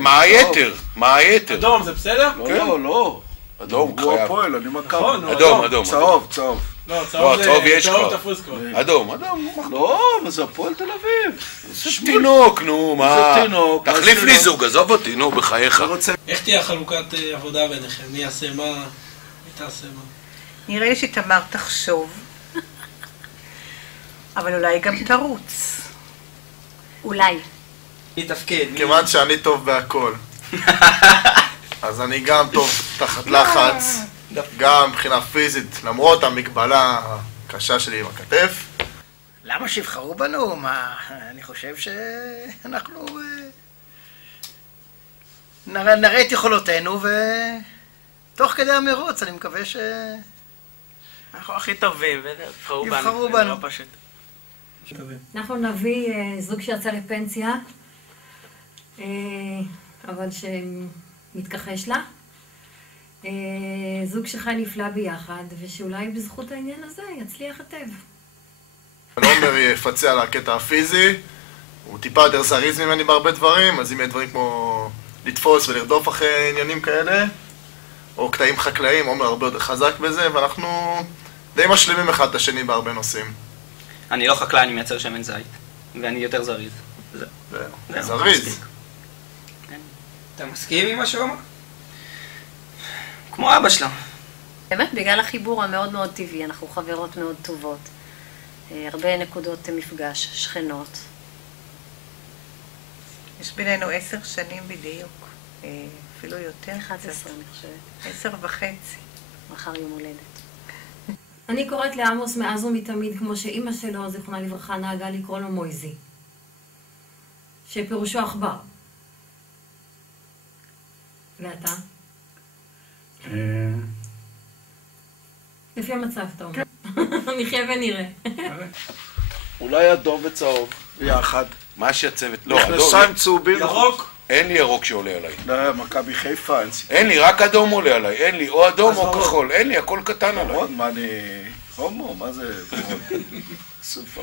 מה היתר? מה היתר? אדום זה בסדר? לא, לא. אדום הוא חייב. הפועל, אני מכבי. אדום. צהוב, צהוב. לא, צהוב יש כבר. צהוב תפוס כבר. אדום. לא, אבל זה הפועל תל אביב. זה תינוק, נו, מה? זה תינוק. תחליף לי זוג, עזוב אותי, נו, בחייך. איך תהיה החלוקת עבודה ביניכם? מי יעשה מה? מי תעשה מה? נראה לי שתמר תחשוב, אבל אולי גם תרוץ. אולי. תתפקד. כיוון שאני טוב בהכל. אז אני גם טוב תחת לחץ, גם מבחינה פיזית, למרות המגבלה הקשה שלי עם הכתף. למה שיבחרו בנו? מה, אני חושב שאנחנו נראה את יכולותינו, ותוך כדי המרוץ אני מקווה אנחנו הכי טובים, יבחרו בנו. אנחנו נביא זוג שיצא לפנסיה, אבל שמתכחש לה. זוג שחי נפלא ביחד, ושאולי בזכות העניין הזה יצליח היטב. עומר יפצה על הקטע הפיזי, הוא טיפה יותר זריז ממני בהרבה דברים, אז אם יהיה דברים כמו לתפוס ולרדוף אחרי עניינים כאלה, או קטעים חקלאיים, עומר הרבה יותר חזק בזה, ואנחנו די משלימים אחד את השני בהרבה נושאים. אני לא חקלאי, אני מייצר שמן זית, ואני יותר זריז. זריז. אתה מסכים עם מה שאומר? כמו אבא שלו. באמת, בגלל החיבור המאוד מאוד טבעי, אנחנו חברות מאוד טובות. הרבה נקודות מפגש, שכנות. יש בינינו 10 שנים בדיוק, אפילו יותר. 11 אני חושבת. 10.5. מחר יום הולדת. אני קוראת לעמוס מאז ומתמיד, כמו שאימא שלו, זיכרונה לברכה, נהגה לקרוא לו מויזי. שפירושו עכבר. ואתה? לפי המצב, אתה אומר. נחיה ונראה. אולי אדום וצהוב, ביחד. מה שהצוות... לא, אדום. מכנסיים צהובים. ירוק? אין לי ירוק שעולה עליי. לא, מכבי חיפה, אין סיפור. אין לי, רק אדום עולה עליי. אין לי, או אדום או כחול. אין לי, הכל קטן עליי. נכון, מה אני... הומו, מה זה? סופר.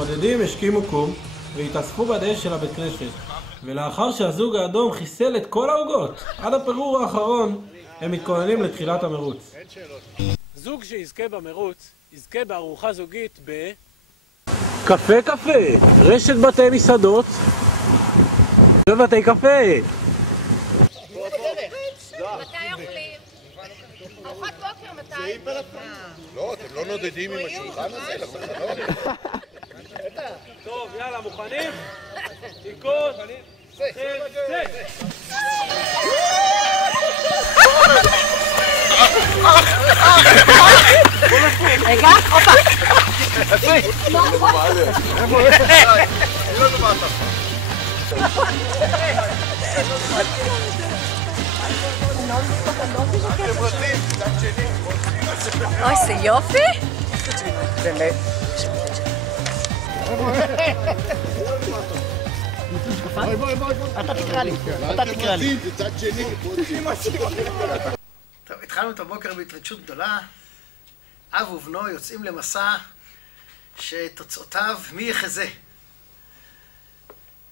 המתמודדים השכימו קום והתאספו בדשא של הבית כנסת, ולאחר שהזוג האדום חיסל את כל העוגות עד הפירור האחרון, הם מתכוננים לתחילת המרוץ. זוג שיזכה במרוץ יזכה בארוחה זוגית קפה, רשת בתי מסעדות ובתי קפה. מתי אוכלים? ארוחת בוקר מתי? לא, אתם לא נודדים עם השולחן הזה, טוב, יאללה, מוכנים? תיקון, רגע, הופה. אוי, זה יופי? באמת. אתה תקרא לי, אתה תקרא לי. טוב, התחלנו את הבוקר בהתרגשות גדולה. אב ובנו יוצאים למסע שתוצאותיו מי יחזה.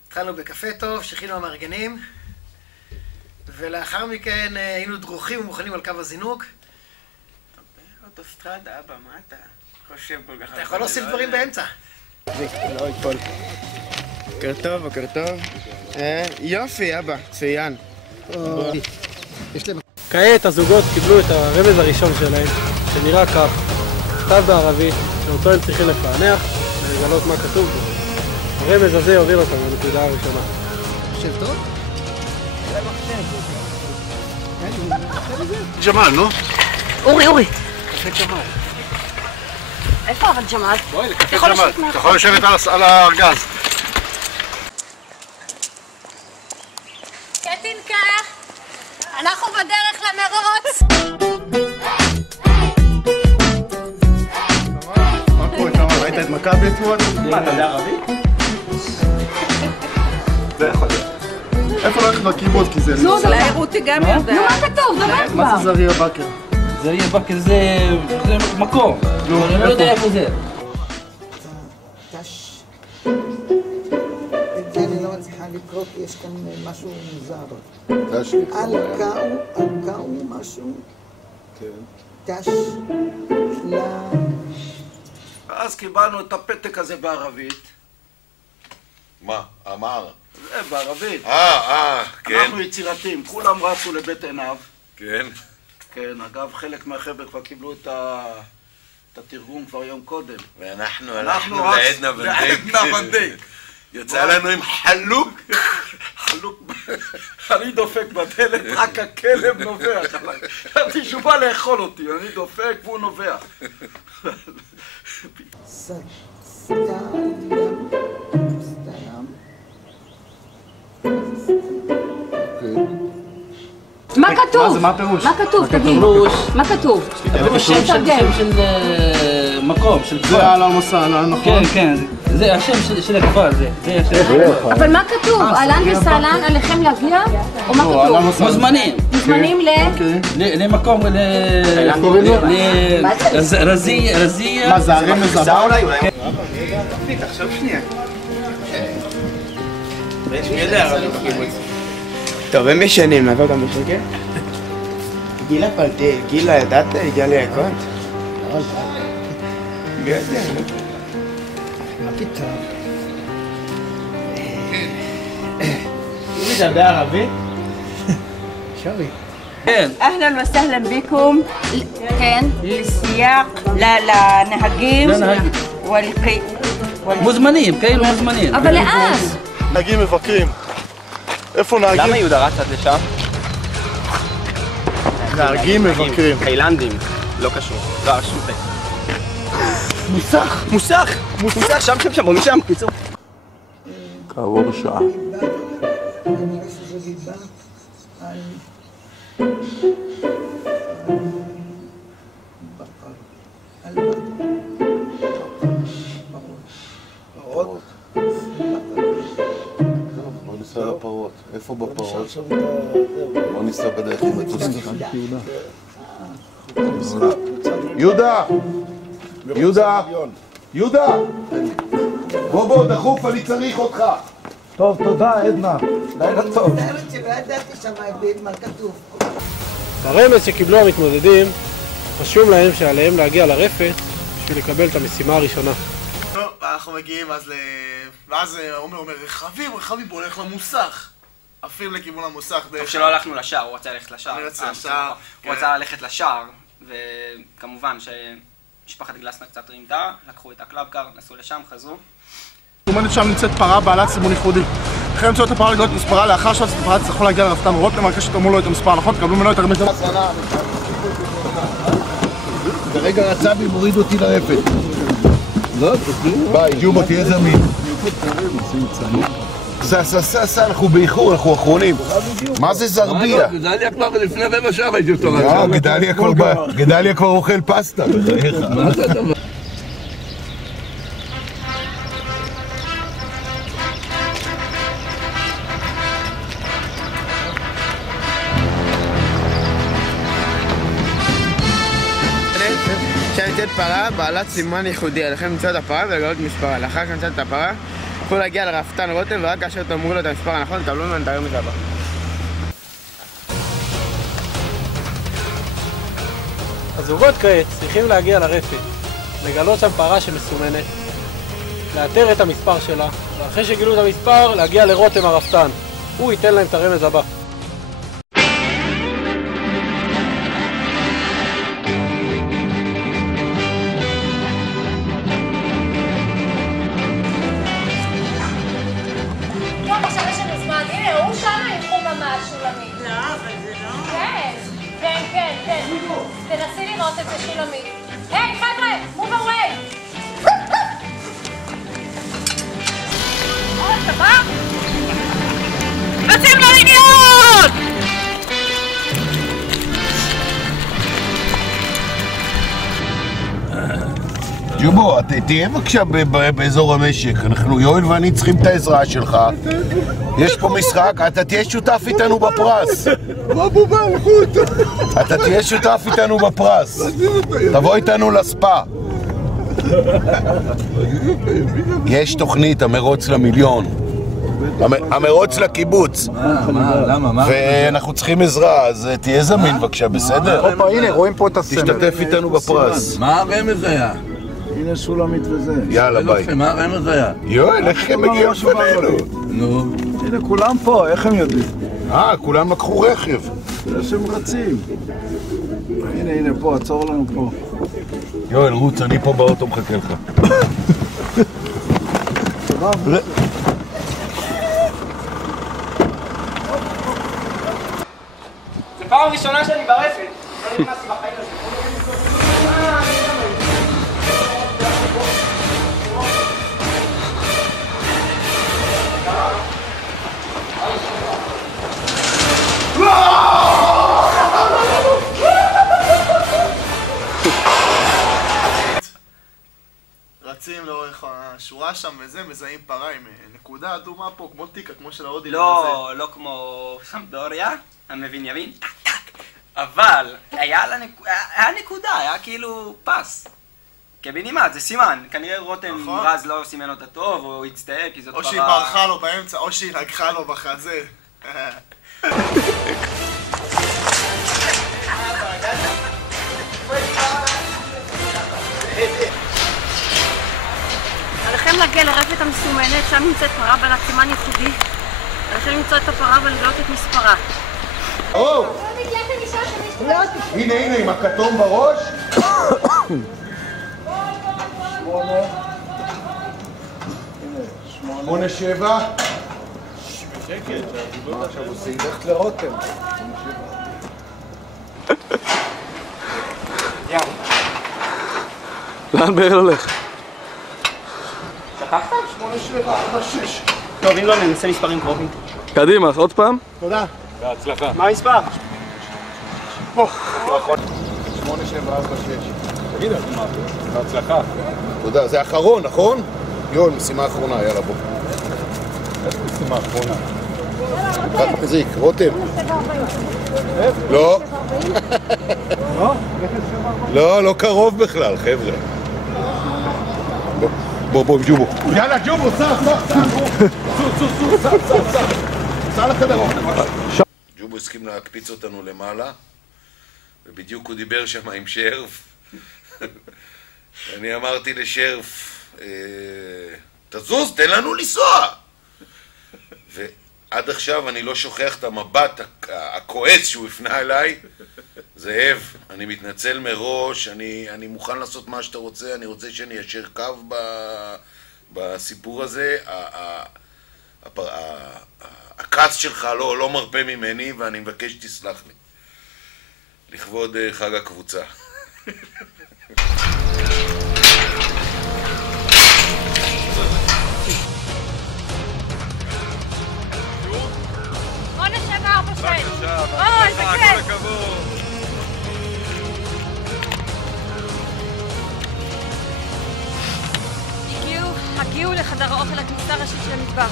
התחלנו בקפה טוב שהכינו המארגנים, ולאחר מכן היינו דרוכים ומוכנים על קו הזינוק. אוטוסטרדה, אבא, מה אתה חושב כל כך? אתה יכול להוסיף דברים באמצע. בוקר טוב, בוקר טוב. יופי, אבא, צוין. כעת הזוגות קיבלו את הרמז הראשון שלהם, שנראה כך, כתב בערבית, שאותו הם צריכים לפענח ולגלות מה כתוב בו. הרמז הזה יוביל אותם לנקודה הראשונה. חושב טוב? ג'מאל, נו? אורי. קפה ג'מאל. איפה אבל ג'מאל? בואי, לקפה ג'מאל. אתה יכול לשבת על הארגז. קטינקה, אנחנו בדרך למרוץ. מה קורה כמה? ראית את מכבי אתמול? מה, אתה יודע ערבית? זה יכול להיות. איפה לא הולכת לקיבוץ? כי זה... נו, זה רותי גם יודע. נו, מה כתוב? דבר כבר. מה זה זריה בקר? זריה בקר זה מקום. אני לא יודע איפה זה. תש. את זה אני לא מצליחה לקרוא כי יש כאן משהו מוזר. תש. אלקאו משהו. כן. תש. ואז קיבלנו את הפתק הזה בערבית. מה? אמר? זה בערבית. כן. אנחנו יצירתיים, כולם רצו לבית עיניו. כן. כן, אגב, חלק מהחבר'ה כבר קיבלו את התרגום כבר יום קודם. ואנחנו הלכנו לעדנה ונדייק. יצא לנו עם חלוק. חלוק. אני דופק בדלת, רק הכלב נובח. חשבתי שהוא בא לאכול אותי, אני דופק והוא נובח. מה כתוב? מה הפירוש? מה כתוב? תגיד. מה כתוב? שם של מקום, של כפר. זה על המוסע, נכון? כן. זה השם של הכפר, זה השם. אבל מה כתוב? אהלן וסהלן עליכם להגיע? או מה כתוב? מוזמנים. מוזמנים למקום, רזיה. מה, זה הרים מזבה אולי? תחשוב שנייה. טוב, הם ישנים, נעבור אותם בשקט? גילה פלטי, גילה ידעת? הגיע לי הכל? מי יודע? מה פתאום? מי מדבר ערבית? שווי. כן. אהלן וסהלן ביקום. כן. לסיאק, לנהגים. מוזמנים, כאילו מוזמנים. אבל לאן? נהגים מבקרים. איפה נהגים? למה יהודה רץ עד לשם? נהגים מבקרים. תאילנדים, לא קשור. לא, שוטה. מוסך, שם, או משם, קיצור. כעבור שעה. כנראה שזה דיבה על... פרות? בוא ניסע לפרות. איפה בפרות? בוא ניסע בדרך עם הטוסטר. יהודה! בוא, דחוף, אני צריך אותך. טוב, תודה, עדנה. לילה טוב. מצטערת שלא ידעתי שם מה כתוב. הרמז שקיבלו המתמודדים, חשוב להם שעליהם להגיע לרפת בשביל לקבל את המשימה הראשונה. טוב, אנחנו מגיעים ואז עומר אומר, רכבים, בוא הולך למוסך. עפים לכיוון המוסך. טוב שלא הלכנו לשער, הוא רצה ללכת לשער. הוא רצה ללכת לשער, וכמובן שמשפחת גלסנר קצת רימתה, לקחו את הקלאבקר, נסעו לשם, חזרו. עומדת שם נמצאת פרה בעלת סימון ייחודי. אחרי למצוא את הפרה לגלות מספרה, לאחר שאת הפרה תצטרכו להגיע לרפתן רותם, רק שתאמרו לו את המספר הנכון, תקבלו ממנו את הרמז. כרגע רצבי מוריד אותי לרפת. לא, ביי, ג'ובה, תהיה זמין. סע, אנחנו באיחור, אנחנו אחרונים. מה זה זרביה? גדליה כבר לפני רבע שעה הייתי אותו גדליה כבר אוכל פסטה. מה זה הדבר? שם נמצאת פרה בעלת סימן ייחודי, עליכם למצוא את הפרה ולגלות מספרה. לאחר שנמצאת את הפרה, תוכלו להגיע לרפתן רותם ורק כאשר תאמרו לו את המספר הנכון, תקבלו ממנו את הרמז הבא. הזוגות כעת צריכים להגיע לרפת, לגלות שם פרה שמסומנת, לאתר את המספר שלה, ואחרי שגילו את המספר, להגיע לרותם הרפתן. הוא ייתן להם את הרמז הבא. עכשיו יש לנו זמן, הנה, הוא שם ילכו ממש, שולמית. לא, אבל זה לא... כן. לראות את זה, שולמית. היי, חבר'ה, move away! עוד דבר? רצים לעניין! ג'ובו, תהיה בבקשה באזור המשק. יואל ואני צריכים את העזרה שלך. יש פה משחק, אתה תהיה שותף איתנו בפרס. אתה תהיה שותף איתנו בפרס. תבוא איתנו לספה. יש תוכנית, המרוץ למיליון. המרוץ לקיבוץ. למה? ואנחנו צריכים עזרה, אז תהיה זמין בבקשה, בסדר? הופה, הנה, רואים פה את הסמל. תשתתף איתנו בפרס. מה הרמז היה? הנה שולמית וזה. יאללה, ביי. מה הרמז היה? יואל, איך הם מגיעים לפנינו? נו. הנה, כולם פה, איך הם יודעים? כולם לקחו רכב. זה שהם רצים. הנה, פה, עצור לנו פה. יואל, רוץ, אני פה באוטו מחכה לך. זה פעם ראשונה שאני ברפת. לא נכנסתי בחיים הזה. רצים לאורך השורה שם וזה, מזהים פרה עם נקודה אדומה פה, כמו טיקה, כמו של ההודים. לא כמו סמפדוריה, אני מבין יבין, אבל היה נקודה, היה כאילו פס. קיבינימט, זה סימן, כנראה רותם רז לא סימן אותה טוב, או הצטער, כי זאת פרה... או שהיא ברחה לו באמצע, או שהיא נגחה לו בחזה. עליכם להגיע לרפת המסומנת, שם נמצאת פרה בעלת סימן ייחודי. עליכם למצוא את הפרה ולגלות את מספרה. הנה, עם הכתום בראש. 8-7. שקט, עכשיו עושים ללכת לרותם. לאן באל הולך? שכחת? 8-7, 6. טוב, אם לא ננסה מספרים קרובים. קדימה, עוד פעם. תודה. בהצלחה. מה המספר? פה. 8-7-4-6. תגיד, אז מה? בהצלחה. תודה, זה האחרון, נכון? יואל, משימה אחרונה, יאללה בוא. איזה משימה אחרונה? תחזיק, רותם. לא. לא קרוב בכלל, חבר'ה. בוא, ג'ובו. יאללה, ג'ובו, סע לחדר. ג'ובו הסכים להקפיץ אותנו למעלה, ובדיוק הוא דיבר שם עם שרף. אני אמרתי לשרף, תזוז, תן לנו לנסוע. ועד עכשיו אני לא שוכח את המבט הכועס שהוא הפנה אליי. זאב, אני מתנצל מראש, אני מוכן לעשות מה שאתה רוצה, אני רוצה שאני אשר קו בסיפור הזה. הכעס שלך לא מרפה ממני, ואני מבקש שתסלח לי. לכבוד חג הקבוצה. אוי, זה כיף! הגיעו לחדר האוכל הכניסה הראשית של המטבח.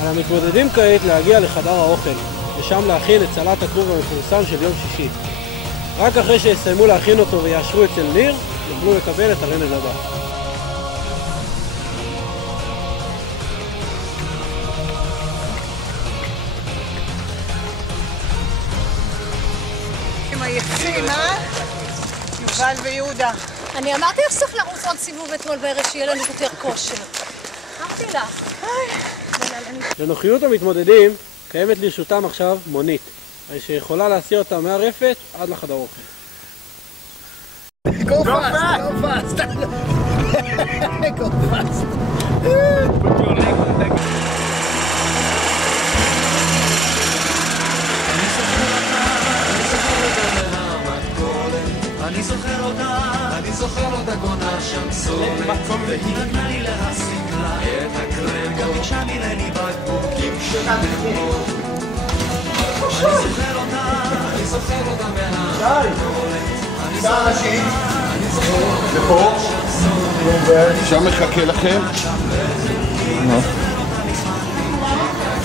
על המתמודדים כעת להגיע לחדר האוכל, ושם להכין את סלט הכרוב המפורסם של יום שישי. רק אחרי שיסיימו להכין אותו ויאשרו אצל ניר, יוכלו לקבל את הרמז הבא. הם עייפים, יובל ויהודה. אני אמרתי לך שצריך לרוץ עוד סיבוב אתמול בערב שיהיה לנו יותר כושר. אמרתי לך. לנוחיות המתמודדים קיימת לרשותם עכשיו מונית, שיכולה להסיע אותם מהרפת עד לחדר האוכל. Go fast! Go fast! Put your leg on the leg. השמסורת והיא נתנה לי להסיק לה את הקרם גם ביקשה ממני בקבוקים של דמות אני זוכר אותה מהמקורת אני זה פה שם מחכה לכם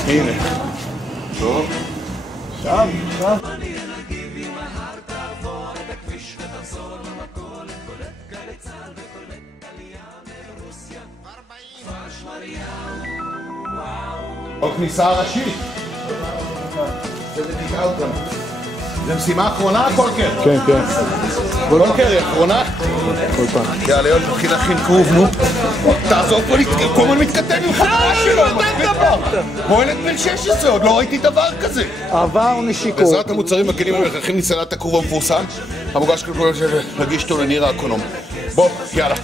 הנה טוב שם עוד כניסה ראשית זה משימה אחרונה קולקר? כן, כן. קולקר היא אחרונה? כל פעם. יאללה, יאללה, תתחיל להכין כרוב, נו. תעזור פה, כל הזמן מתכתב עם חברה שלו, נותן דבר. כמו ילד בן 16, עוד לא ראיתי דבר כזה. עבר נשיקות. בעזרת המוצרים הכלים המכרחים לסלט הכרוב המפורסם, המוגש כלכלו של להגיש אותו לניר האקונומי. בוא, יאללה.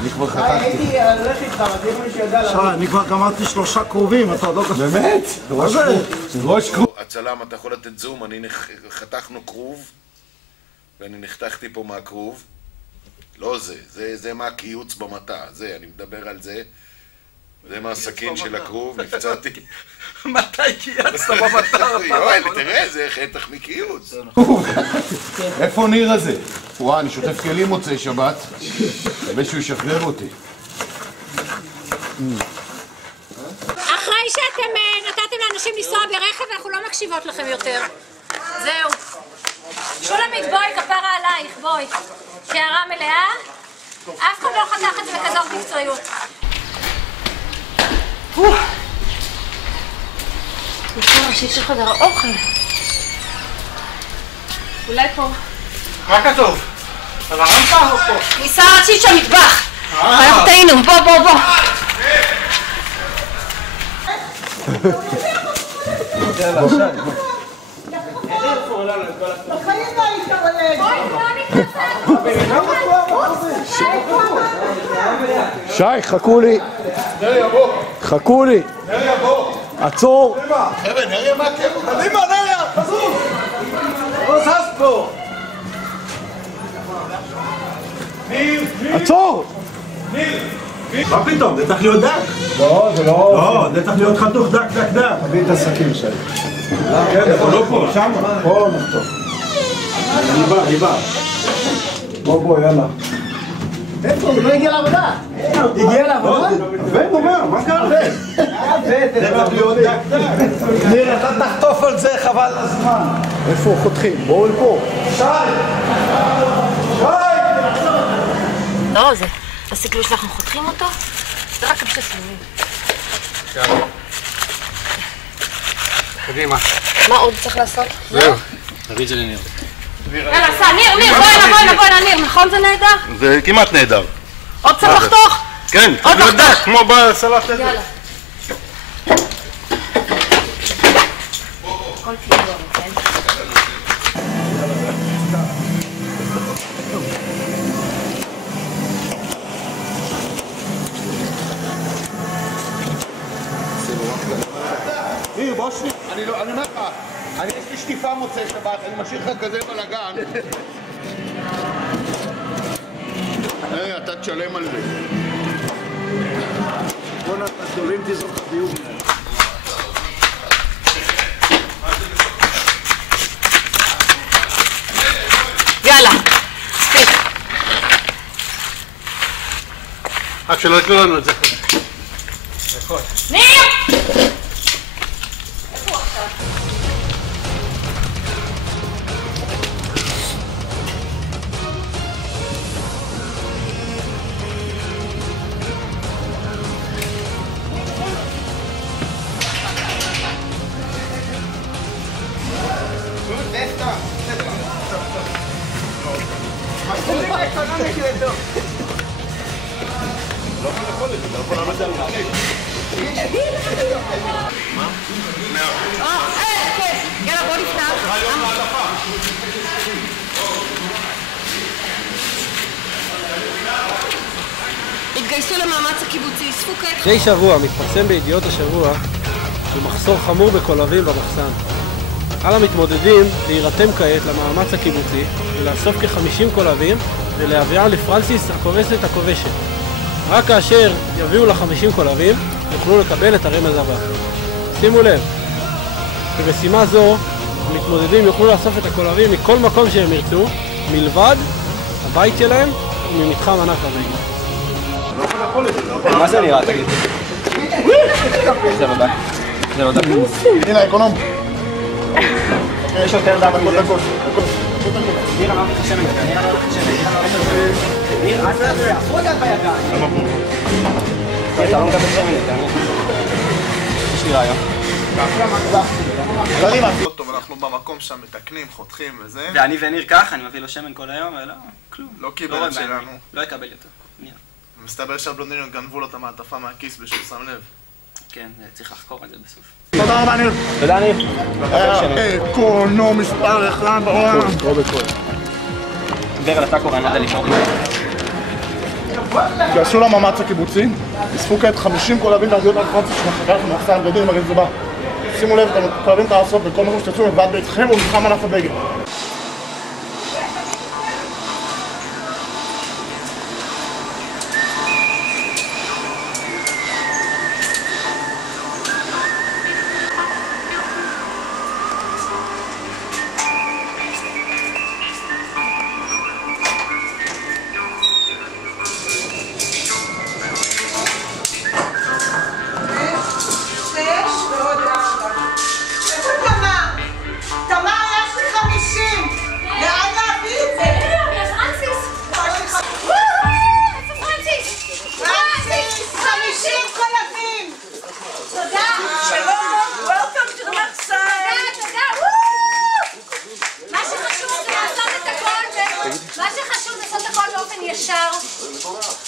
אני כבר חתכתי. הייתי הולך איתך, אבל תהיה מישהו ידע לה. אני כבר גמרתי 3 קרובים, אתה עוד לא קשור. באמת? ראש כרוב. הצלם, אתה יכול לתת זום, חתכנו כרוב, ואני נחתכתי פה מהכרוב. לא זה מהקיוץ במטה, אני מדבר על זה. זה מהסכין של הכרוב, נפצעתי. מתי קייצת במטה? יואל, תראה, זה חתך מקיוץ. איפה ניר הזה? וואי, אני שוטף כלים מוצאי שבת. מקווה שהוא ישחרר אותי. אחרי שאתם נתתם לאנשים לנסוע ברכב, אנחנו לא מקשיבות לכם יותר. זהו. שולמית, בואי, כפרה עלייך, בואי. שערה מלאה. אף אחד לא חתך את זה בכזאת מקצועיות. ניסה ראשית של חדר האוכל. אולי פה. מה כתוב? על הרמפה או פה? ניסה ראשית של מטבח. אנחנו טעינו, בוא. יאללה, שי. בחיים לא היית עולה. שי, חכו לי. חכו לי. עצור. חבר'ה, נריה מה הכיף? קדימה, נריה, חזור. לא זז פה. עצור. מה פתאום? זה צריך להיות דק. לא, זה לא... לא, זה צריך להיות חתוך דק. תביא את הסכין שלי. כן, אבל לא פה, שם. פה נחתוך. אני בא. בוא, יאללה. איפה? הוא לא הגיע לעבודה. הגיע לעבודה? ונאמר, מה קרה? זה צריך להיות דק. ניר, אתה תחטוף על זה, חבל הזמן. איפה חותכים? בואו לפה. שי! לא, זה הסיכוי שאנחנו חותכים אותו? זה רק המשך סביבי. קדימה. מה עוד צריך לעשות? זהו. תביא את זה לניר. יאללה, סע, ניר, בואי, ניר, נכון זה נהדר? זה כמעט נהדר. עוד צריך לחתוך? כן, צריך להיות דק, כמו בסלט הזה. יאללה. הכל פיגור, כן? ניר, בוא שנייה. אני אומר לך, יש לי שטיפה מוצאי שבת, אני משאיר לך כזה בלגן. אתה תשלם על זה. בוא נתולים תזרוק את הביוב. יאללה, ספיק. רק שלא יקנו לנו את זה. ניר! יאללה, בוא נפתח. תתגייסו למאמץ הקיבוצי, אספו כעת... מדי שבוע מתפרסם בידיעות השבוע שמחסור חמור בקולבים במחסן. על המתמודדים להירתם כעת למאמץ הקיבוצי ולאסוף כ-50 קולבים ולהביאם לפרנסיס הכובסת הכובשת. רק כאשר יביאו ל-50 קולבים יוכלו לקבל את הרמז הבא. שימו לב, במשימה זו המתמודדים יוכלו לאסוף את הקולבים מכל מקום שהם ירצו, מלבד הבית שלהם וממתחם ענק הבית. מה זה נראה, תגיד? זה בבא. זה לא דקות. הנה, אקונום. יש יותר דקות. ניר אמר לך שמן. ניר, אל תעשה, עפו יד בידיים. אתה לא מקבל שמן, יש לי רעיון. טוב, אנחנו במקום שם מתקנים, חותכים וזה. ואני וניר ככה, אני מביא לו שמן כל היום, ולא, כלום. לא קיבל את שלנו. לא יקבל יותר. מסתבר שהבלונדינים גנבו לו את המעטפה מהכיס בשביל שם לב. כן, צריך לחקור את זה בסוף. תודה רבה, ניר. תודה, ניר. אקונום מספר 1 בעולם. ברל, אתה קורא נדע לשאול. תגייסו למאמץ הקיבוצי, אספו כעת 50 קולבים להביא אותם לפרנסיס שמחכה לכם מחסן גדול עם הרי זה בא. שימו לב, אתם קולבים תאסוף בכל מקום שתצאו לבד ביתכם ומתחם ענף הדגל.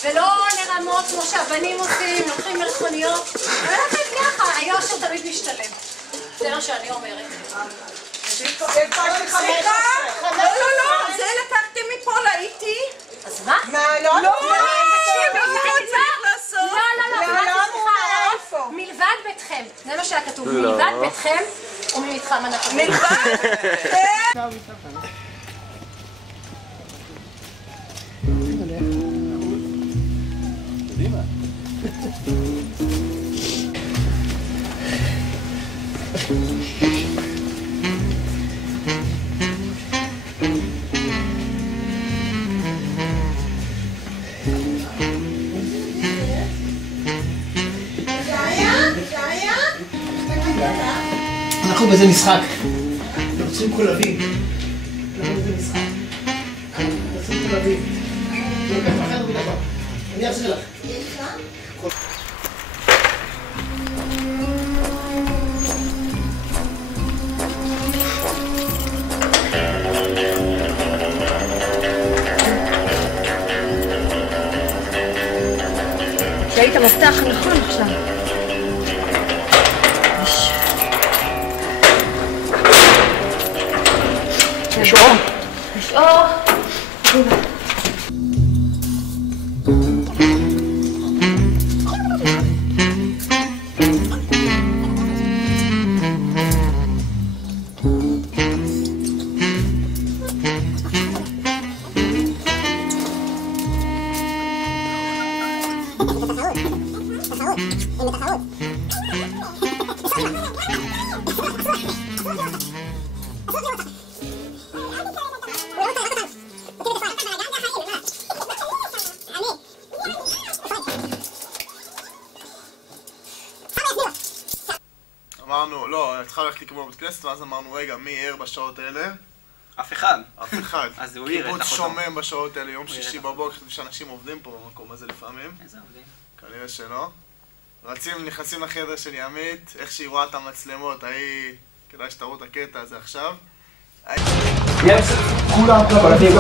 ולא לרמות כמו שהבנים עושים, לוקחים מלכוניות. ולכן ככה, היושר תמיד משתלם. זה מה שאני אומרת. סליחה, לא, זה לקחתי מפה, ראיתי. אז מה? לא, לא, מלבד ביתכם. זה מה שהיה כתוב, מלבד ביתכם וממתחם אנחנו. מלבד? אנחנו באיזה משחק. רוצים קולבים. אנחנו באיזה משחק. רוצים קולבים. אני אחזיר לך. שהיית מפתח נכון עכשיו. יש אור? יש אור. אמרנו, לא, התחלנו ללכת לקבור בבית כנסת, ואז אמרנו, רגע, מי ער בשעות האלה? אף אחד. אף אחד. אז הוא עיר את קיבוץ אחותו. שומם בשעות האלה, יום שישי בבוקר, שאנשים עובדים פה במקום הזה לפעמים. איזה עובדים? כנראה שלא. נכנסים לחדר של ימית, איך שהיא רואה את המצלמות, ההיא... כדאי שתראו את הקטע הזה עכשיו. כולם קולבים.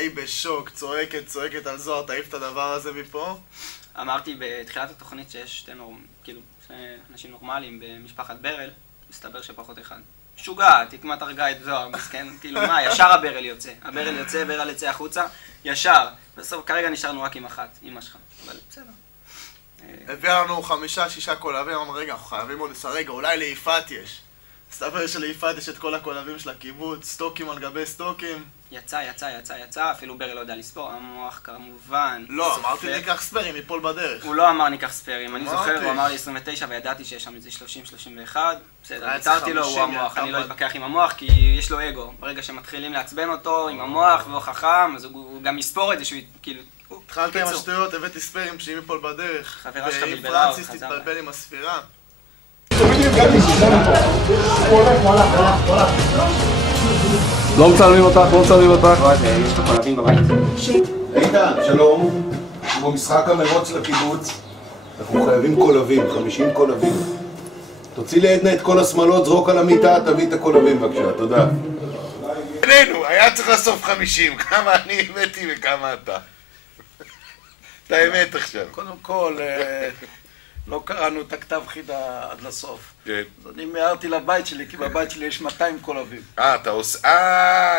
היא בשוק, צועקת על זוהר, תעיף את הדבר הזה מפה. אמרתי בתחילת התוכנית שיש שני אנשים נורמליים במשפחת ברל, מסתבר שפחות אחד. שוגעת, היא כמעט הרגה את זוהר, מסכן, כאילו מה, ישר הברל יוצא. הברל יוצא, ברל יצא החוצה, ישר. בסוף כרגע נשארנו רק עם אחת, אמא שלך, אבל בסדר. הביאה לנו 5-6 קולבים, אמרנו רגע, אנחנו חייבים עוד לסרגע, אולי ליפעת יש. מסתבר שליפעת יש את כל הקולבים של הקיבוץ, סטוקים על גבי סטוקים. יצא, אפילו ברל לא יודע לספור, המוח כמובן. לא, אמרתי ניקח ספרים, ייפול בדרך. הוא לא אמר ניקח ספרים, אני זוכר, הוא אמר לי 29 וידעתי שיש שם איזה 30-31. בסדר, ויתרתי לו, הוא המוח, אני לא אתפקח עם המוח כי יש לו אגו. ברגע שמתחילים לעצבן אותו עם המוח והוא חכם, אז הוא גם יספור את זה שהוא כאילו... התחלתי עם השטויות, הבאתי ספרים שאם ייפול בדרך. חברה שלך בלבלה, ואם פרנסיס תתבלבל עם הספירה. לא מצלמים אותך. יש לך קולבים בבית? איתן, שלום. במשחק המרוץ לקיבוץ אנחנו חייבים קולבים, 50 קולבים. תוציא לעדנה את כל השמאלות, זרוק על המיטה, תביא את הקולבים בבקשה, תודה. בינינו, היה צריך לסוף 50, כמה אני הבאתי וכמה אתה. את האמת עכשיו. קודם כל, לא קראנו את הכתב חידה עד לסוף. כן. אז אני מיהרתי לבית שלי, כי בבית שלי יש 200 קולבים. אתה אוסף...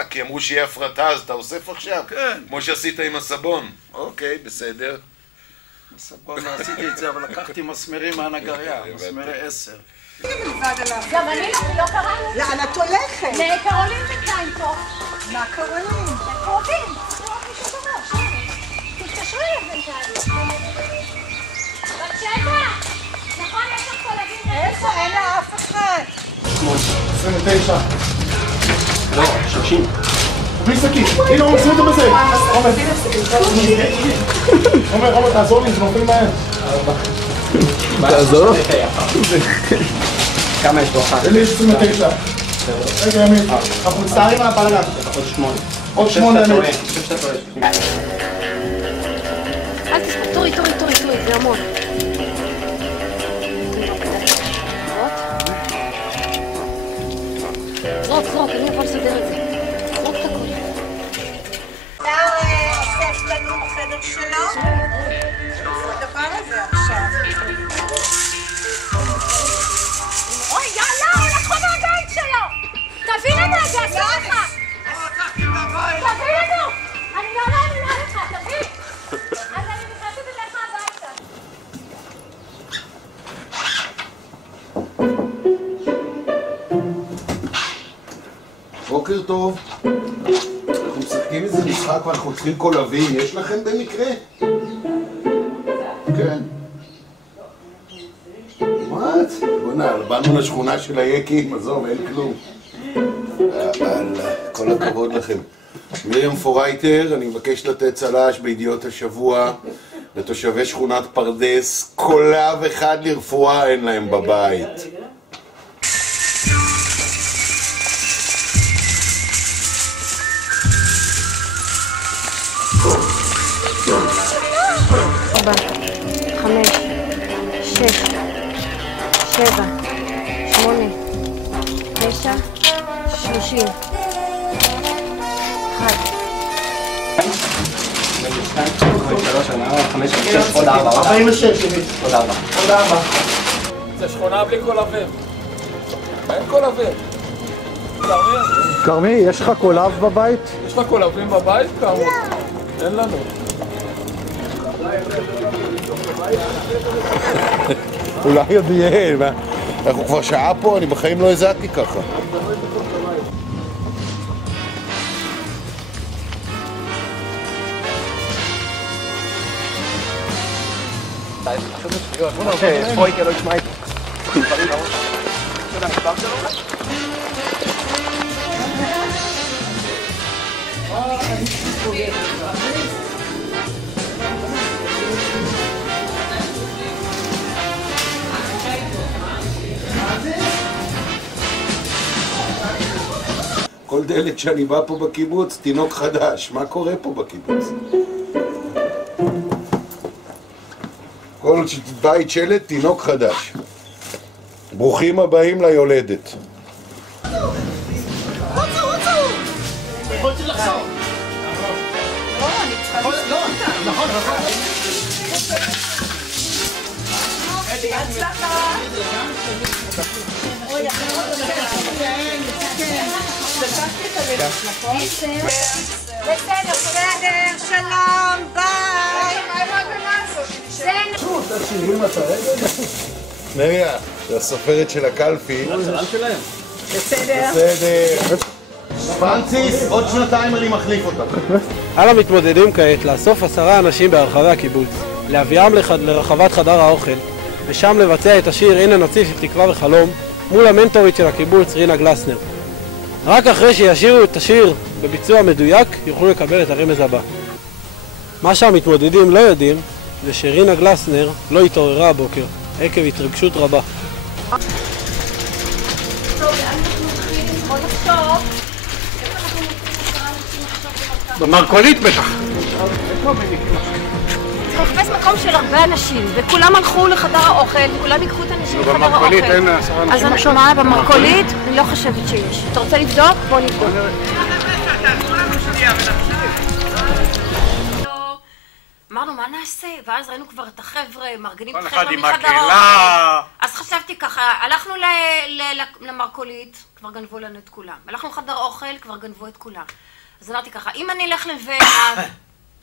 כי אמרו שיהיה הפרטה, אז אתה אוסף עכשיו? כן. כמו שעשית עם הסבון. אוקיי, בסדר. הסבון לא עשיתי את זה, אבל לקחתי מסמרים מהנגריה, מסמרי 10. גם אני לא קראנו. לאן את הולכת? לקרולין בינתיים פה. מה קרולין? קרובים. תתקשרו לי בינתיים. בת שבע! נכון, יש לך קולבים? איפה? אין לה אף אחד. 29. לא, 30. בלי שקית. הנה, עומר, שים אותו בזה. עומר, תעזור לי, זה נופל מהר. תעזור? כמה יש לך? לי יש 29. רגע, ימין. אנחנו מצטערים על הבלגן. עוד 8. עוד 8 ימין. אל תספור, תורי, זה המון. זרוק, אני יכול לסדר את זה. זרוק את הכל. אתה אוסף לנו בחדר שלו? הדבר הזה עכשיו. אוי, יאללה, הוא לקחו מהבית שלו! תביא לנו את זה, אסור לך! תביא לנו! אני לא מאמינה לך, תביא! אז אני נכנסת אליך הביתה. בוקר טוב. אנחנו משחקים איזה משחק ואנחנו צריכים קולבים. יש לכם במקרה? כן. בוא'נה, באנו לשכונה של היקים, עזוב, אין כלום. כל הכבוד לכם. מרים פורייטר, אני מבקש לתת צל"ש בידיעות השבוע לתושבי שכונת פרדס. קולב אחד לרפואה אין להם בבית. ארבע, 5, 6, 7, 8, 9, 30. 1. 46. עוד 4. זה שכונה בלי קולבים. אין קולבים. כרמי, יש לך קולב בבית? יש לך קולבים בבית? כאמור. אין לנו. אולי עוד יהיה, אנחנו כבר שעה פה, אני בחיים לא הזעתי ככה. פרויקר לא ישמע את כל דלת שאני בא פה בקיבוץ, תינוק חדש. מה קורה פה בקיבוץ? כל בית שלט, תינוק חדש. ברוכים הבאים ליולדת. יכולתי לחזור. לא, אני צריכה לשלוח אותה. נכון. בהצלחה. בסדר, שלום, ביי. נריה, זה הסופרת של הקלפי. בסדר. בסדר. פרנסיס, עוד 2 אני מחליף אותך. על המתמודדים כעת לאסוף 10 אנשים ברחבי הקיבוץ, להביאם לרחבת חדר האוכל, ושם לבצע את השיר "אין הנציב של תקווה וחלום" מול המנטורית של הקיבוץ רינה גלסנר. רק אחרי שישירו את השיר בביצוע מדויק יוכלו לקבל את הרמז הבא. מה שהמתמודדים לא יודעים זה שרינה גלסנר לא התעוררה הבוקר עקב התרגשות רבה. במרכולית בטח. צריך לחפש מקום של הרבה אנשים, וכולם הלכו לחדר האוכל, וכולם ייקחו את האנשים לחדר האוכל. במרכולית אין 10 אנשים. אז אני שומעה במרכולית, אני לא חושבת שיש. אתה רוצה לבדוק? בוא נבדוק. אמרנו, מה נעשה? ואז ראינו כבר את החבר'ה, מארגנים את החבר'ה מחדר האוכל. אז חשבתי ככה, הלכנו למרכולית, כבר גנבו לנו את כולם. הלכנו לחדר אוכל, כבר גנבו את כולם. אז אמרתי ככה, אם אני אלך לבנה...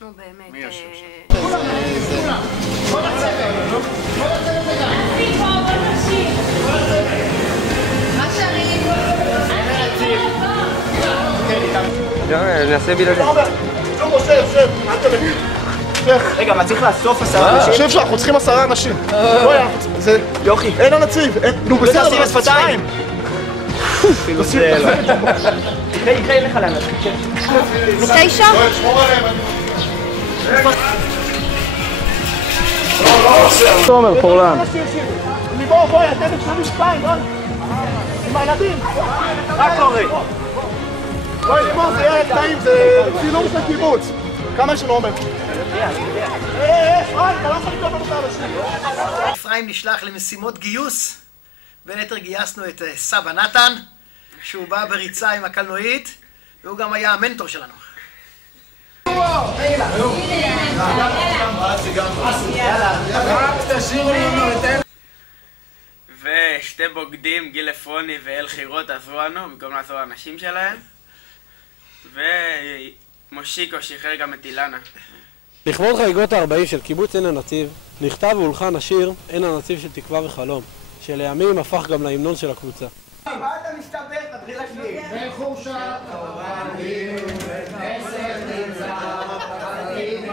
נו באמת... מי יושב שם? נעשה בלעדי. רגע, מה צריך לאסוף 10 אנשים? שב, אנחנו צריכים 10 אנשים. יוכי. אין הנציב. נו בסדר, שים השפתיים. יקרה לך לאנשים. 9? תומר, פורלן. בואי, אתם נשמעים 2, בואי. עם הילדים. מה קורה? בואי, לימור, זה יהיה קטעים, זה צילום של הקיבוץ. כמה יש לנו עומד? אתה לא יכול לקרוא לנו את האנשים. אפרים נשלח למשימות גיוס, בין היתר גייסנו את סבא נתן, שהוא בא בריצה עם הקלנועית, והוא גם היה המנטור שלנו. ושתי בוגדים, גיל עפרוני ואל חירות עזרו לנו, במקום לעזור לאנשים שלהם. ומושיקו שחרר גם את אילנה. לכבוד חגיגות ה-40 של קיבוץ עין הנציב, נכתב והולחן השיר "אין הנציב של תקווה וחלום", שלימים הפך גם להמנון של הקבוצה. מה אתה מסתבר? תתחיל להשמיע. בחורשת אורנים, בכנסת נמצא, חיים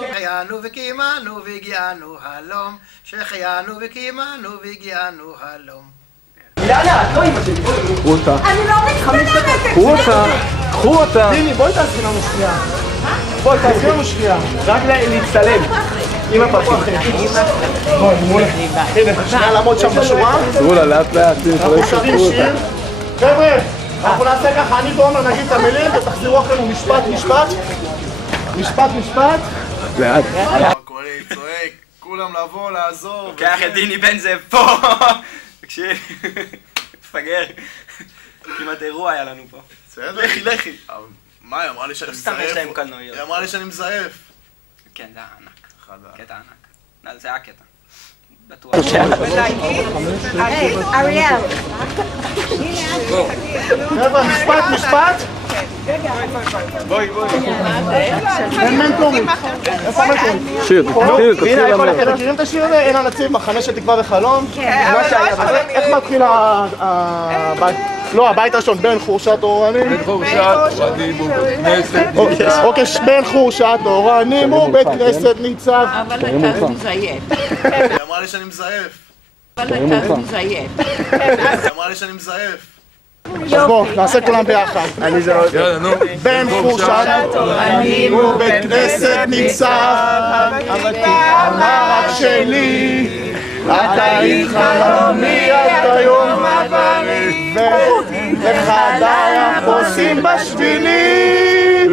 שהחיינו וקיימנו והגיענו הלום, שהחיינו וקיימנו והגיענו הלום. יאללה, לא אמא שלי, בואי. קחו אותה. אני לא מצטערת. קחו אותה. קחו אותה. דיני, בואי תעשי לנו שנייה. בואי תעשי לנו שנייה. רק להצטלם. אמא פרחים. בואי, מולה. הנה, שנייה לעמוד שם בשורה. מולה, לאט לאט. אנחנו שרים שיר. חבר'ה, אנחנו נעשה ככה, אני ועומר נגיד את המילים ותחזירו אחרינו משפט. לאט. הקולי צועק, כולם לבוא, לעזור. לוקח את דיני בן זאב פה. תקשיב, תפגר. כמעט אירוע היה לנו פה. בסדר? לכי. מה, היא אמרה לי שאני סתם יש מזייף? להם קלנועיות. היא אמרה לי שאני מזייף. כן, זה היה ענק. קטע ענק. זה היה קטע. בטוח. אריאל. חבר'ה, משפט. בואי. אין מנטורים. איפה המנטורים? שיר, תתחיל למר. אתם מכירים את השיר הזה? אין הנציב, מחנה של תקווה וחלום? כן. איך מתחיל הבית? לא, הבית הראשון, בן חורשת אורנים. בן חורשת אורנים ובית כנסת ניצב. אוקיי, בן חורשת אורנים ובית כנסת ניצב. אבל אתה מזייף. היא אמרה לי שאני מזייף. היא אמרה לי שאני מזייף. אז בואו, נעשה כולם ביחד. בן חורשת אורנים ובית כנסת ניצב. אמר רק שלי, אתה היית חלומי עד היום עברי, וחדייך עושים בשבילי.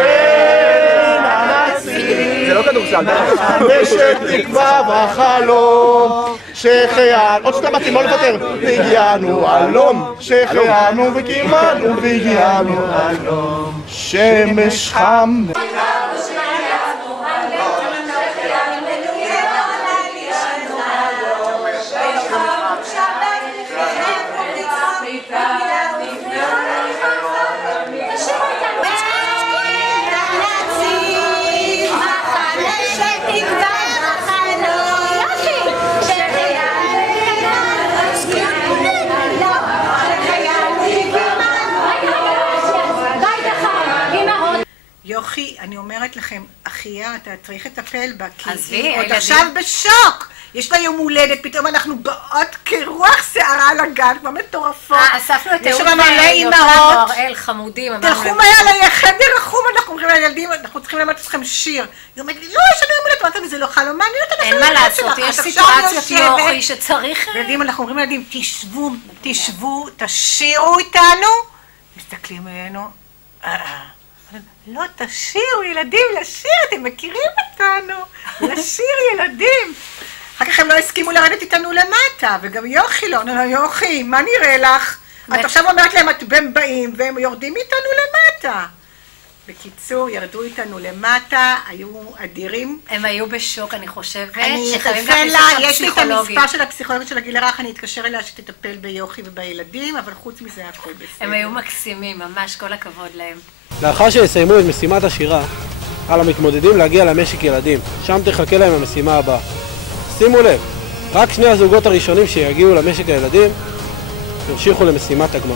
אין הנציב, זה לא כדורסל. מחנה של תקווה וחלום, שהחיינו, עוד שתי בתים, לא לוותר. והגיענו הלום, שהחיינו וקיימנו, והגיענו הלום, שמש חם. יוכי, אני אומרת לכם, אחיה, אתה צריך לטפל בה, כי היא עוד עכשיו בשוק. יש לה יום הולדת, פתאום אנחנו באות כרוח שערה לגן, כבר מטורפות. אספנו את אהוד ואימהות. אל חמודים. תלכו מהר לחדר החום, אנחנו אומרים לילדים, אנחנו צריכים ללמד אתכם שיר. היא אומרת לי, לא, יש לנו יום הולדת, אמרת לי, זה לא חלום, אין מה לעשות, יש סיטואציות יוכי שצריך... ילדים, אנחנו אומרים לילדים, תשבו, תשירו איתנו. מסתכלים עלינו, לא, תשירו, ילדים, לשיר, אתם מכירים אותנו, לשיר ילדים. אחר כך הם לא הסכימו לרדת איתנו למטה, וגם יוכי לא, יוכי, מה נראה לך? את עכשיו אומרת להם, אתם באים, והם יורדים איתנו למטה. בקיצור, ירדו איתנו למטה, היו אדירים. הם היו בשוק, אני חושבת. אני אתקשר לה, יש לי את המספר של הפסיכולוגית של הגיל הרך, אני אתקשר אליה שתטפל ביוכי ובילדים, אבל חוץ מזה הכל בסדר. הם היו מקסימים, ממש כל הכבוד להם. לאחר שיסיימו את משימת השירה, על המתמודדים להגיע למשק ילדים, שם תחכה להם המשימה הבאה. שימו לב, רק שני הזוגות הראשונים שיגיעו למשק הילדים, ימשיכו למשימת הגמר.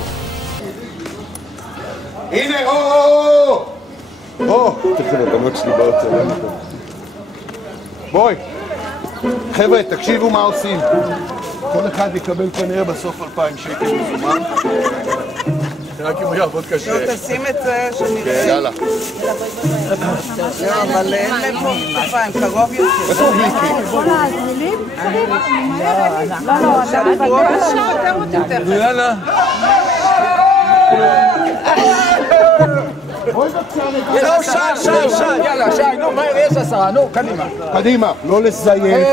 הנה, תכף הבנות שלי באות צלם פה. בואי, חבר'ה, תקשיבו מה עושים. כל אחד יקבל כנראה בסוף 2,000 שקל מזומן. רק אם הוא יעבוד קשה. לא, תשים את זה שנראה. יאללה. לא, אבל אין להם פה כתפיים, קרוב יותר. איפה מיקי? כל העזמילים? לא, אתה יותר אותי תכף. יאללה. לא, שער, יאללה, שער, נו, מהר, יש 10, נו, קדימה. קדימה, לא לזייף.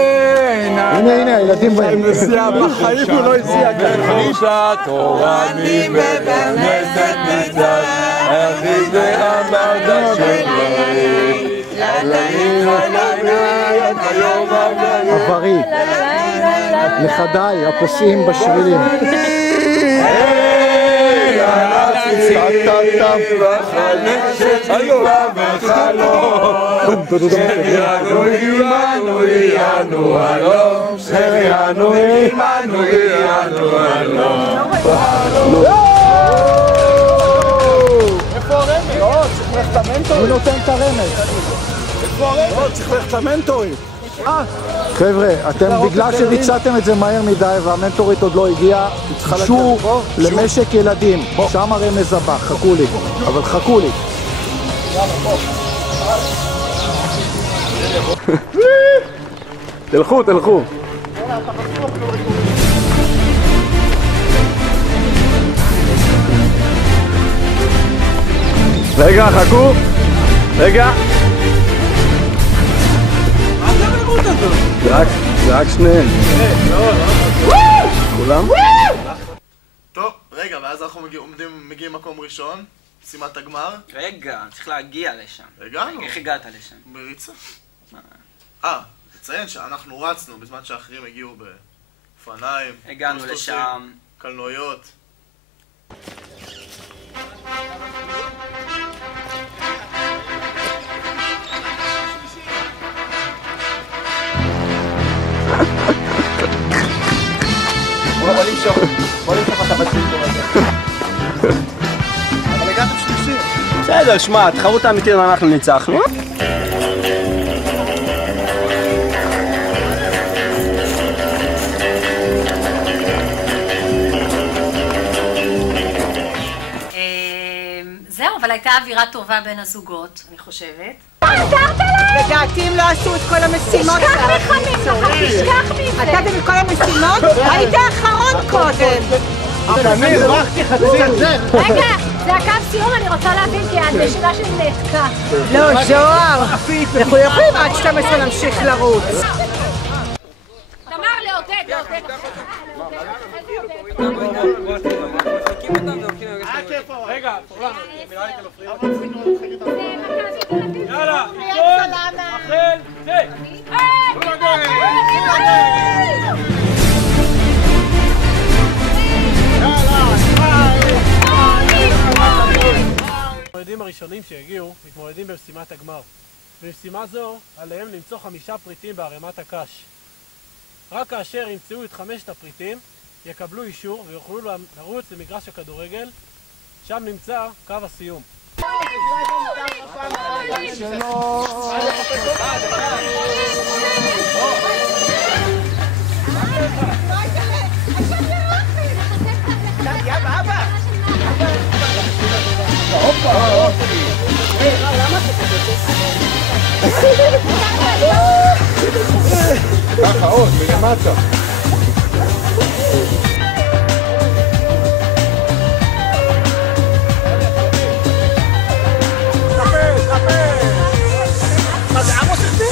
הנה, הילדים בהם. נסיעה בחיים הוא לא הסיע כאן. חמישה תורנים בכנסת מצד, אחיד ואמרת שלי. עברי, נכדיי, הפוסעים בשבילים. שהחיינו עמנו יענו הלום, שהחיינו עמנו יענו הלום. איפה הרמז? צריך ללכת המנטורית. מי נותן את הרמז? איפה הרמז? צריך ללכת המנטורית. חבר'ה, אתם בגלל שביצעתם את זה מהר מדי והמנטורית עוד לא הגיעה, תיגשו למשק ילדים, שם הרמז הבא, חכו לי, אבל חכו לי. תלכו. רגע, חכו. רגע. זה רק שניהם. כולם? טוב, רגע, ואז אנחנו מגיעים מקום ראשון, משימת הגמר. רגע, צריך להגיע לשם. הגענו. איך הגעת לשם? בריצה. נציין שאנחנו רצנו בזמן שאחרים הגיעו באופניים. הגענו לשם. קלנועיות. בוא נמשוך את הבסיסור הזה. אבל הגעתם שלישי. בסדר, שמע, התחרות האמיתית אנחנו ניצחנו. זהו, אבל הייתה אווירה טובה בין הזוגות, אני חושבת. לדעתי הם לא עשו את כל המשימות. תשכח מזה. אתה מכל המשימות? היית האחרון קודם. אני הרווחתי חצי על זה. רגע, זה הקו סיום, אני רוצה להבין, כי הנשימה שלי נעתקה. לא, זוהר. אנחנו יכולים עד 12 להמשיך לרוץ. תמר, לעודד. רגע, פורלן, נראה לי כלופרים. יאללה, איתון, החל, זה! המתמודדים הראשונים שהגיעו מתמודדים במשימת הגמר. במשימה זו עליהם למצוא 5 פריטים בערימת הקש. רק כאשר ימצאו את 5 הפריטים יקבלו אישור ויוכלו לרוץ למגרש הכדורגל, שם נמצא קו הסיום. ככה עוד, מלמטה. מה זה עמוס החביא?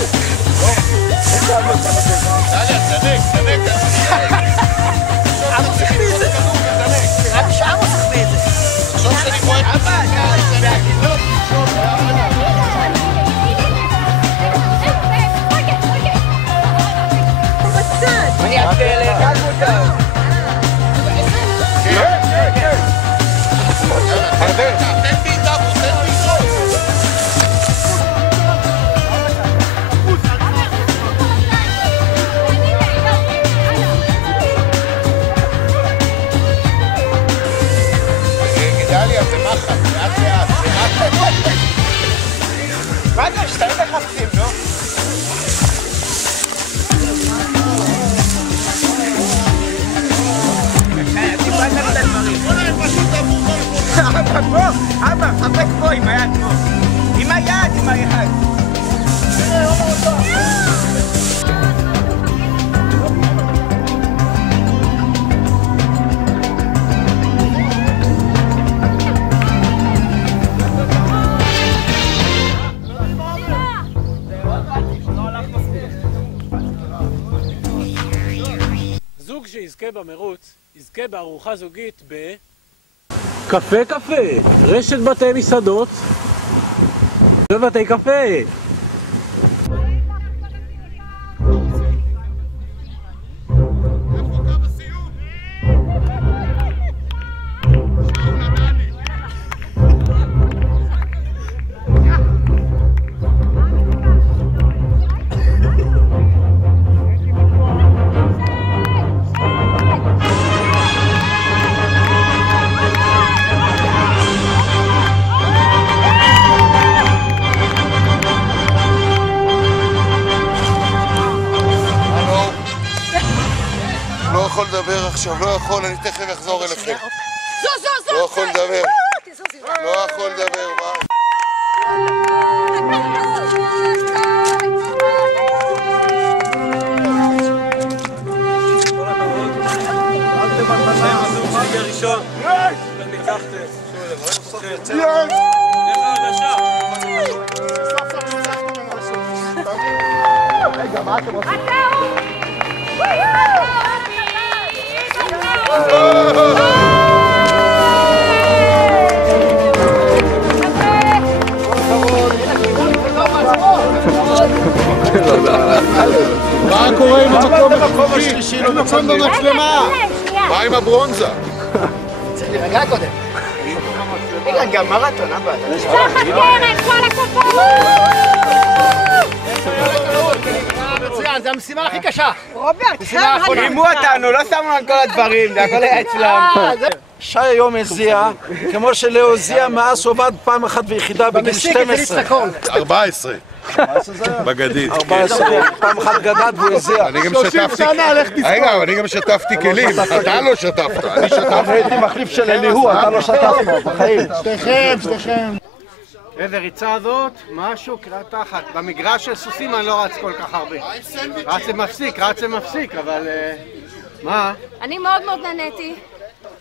עמוס החביא את זה. נראה לי שעמוס החביא את זה. תחשוב שאני כואב את זה. אני אתפלא, רק מותר. כן, כן, כן. תן בי דאבו, תן בי סוף. גדליה, זה מחט, לאט לאט, זה מחט. מה זה, שתיים לחפשים, לא? אבא פה, אבא, חפק פה עם היד פה. עם היד, עם היד. זוג שיזכה במרוץ יזכה בארוחה זוגית קפה קפה, רשת בתי מסעדות ובתי קפה. עכשיו, לא יכול, אני תכף אחזור אליכם. זו, לא יכול לדבר. לא יכול לדבר, מה? ראשון, ניצחתם. רגע, מה אתם עושים? מה קורה עם המקום השלישי? לא מקום במצלמה! מה עם הברונזה? צריך להירגע קודם. רגע, גם מרתון, אבא. משפחת קרן, כל הכבוד! מצוין, זו המשימה הכי קשה. רוברט, רימו אותנו, לא שמנו על כל הדברים, זה הכל היה אצלם. שי היום הזיע, כמו שלאו זיע מאז הוא עבד פעם אחת ויחידה בגיל 12. 14. בגדית. 14, פעם אחת גדד והוא הזיע. אני גם שטפתי... רגע, אני גם שטפתי כלים. אתה לא שטפת, אני שטפתי. אני הייתי מחליף של אליהו, אתה לא שטפת בחיים. שתיכם. איזה ריצה הזאת, משהו קראת תחת. במגרש של סוסים אני לא רץ כל כך הרבה. רץ ומפסיק, אבל... מה? אני מאוד מאוד נהניתי.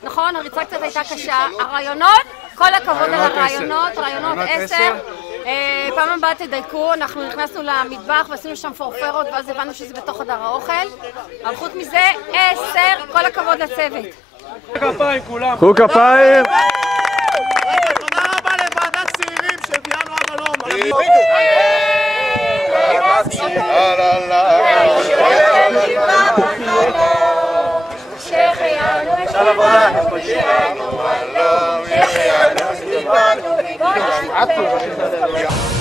נכון, הריצה קצת הייתה קשה. הרעיונות, כל הכבוד על הרעיונות, רעיונות 10. פעם הבאה תדייקו, אנחנו נכנסנו למטבח ועשינו שם פורפרות ואז הבנו שזה בתוך חדר האוכל. אבל חוץ מזה, 10, כל הכבוד לצוות. כפיים כולם. קחו כפיים. תודה רבה לוועדת צעירים שהביאנו עד הלום. שלום עבודה.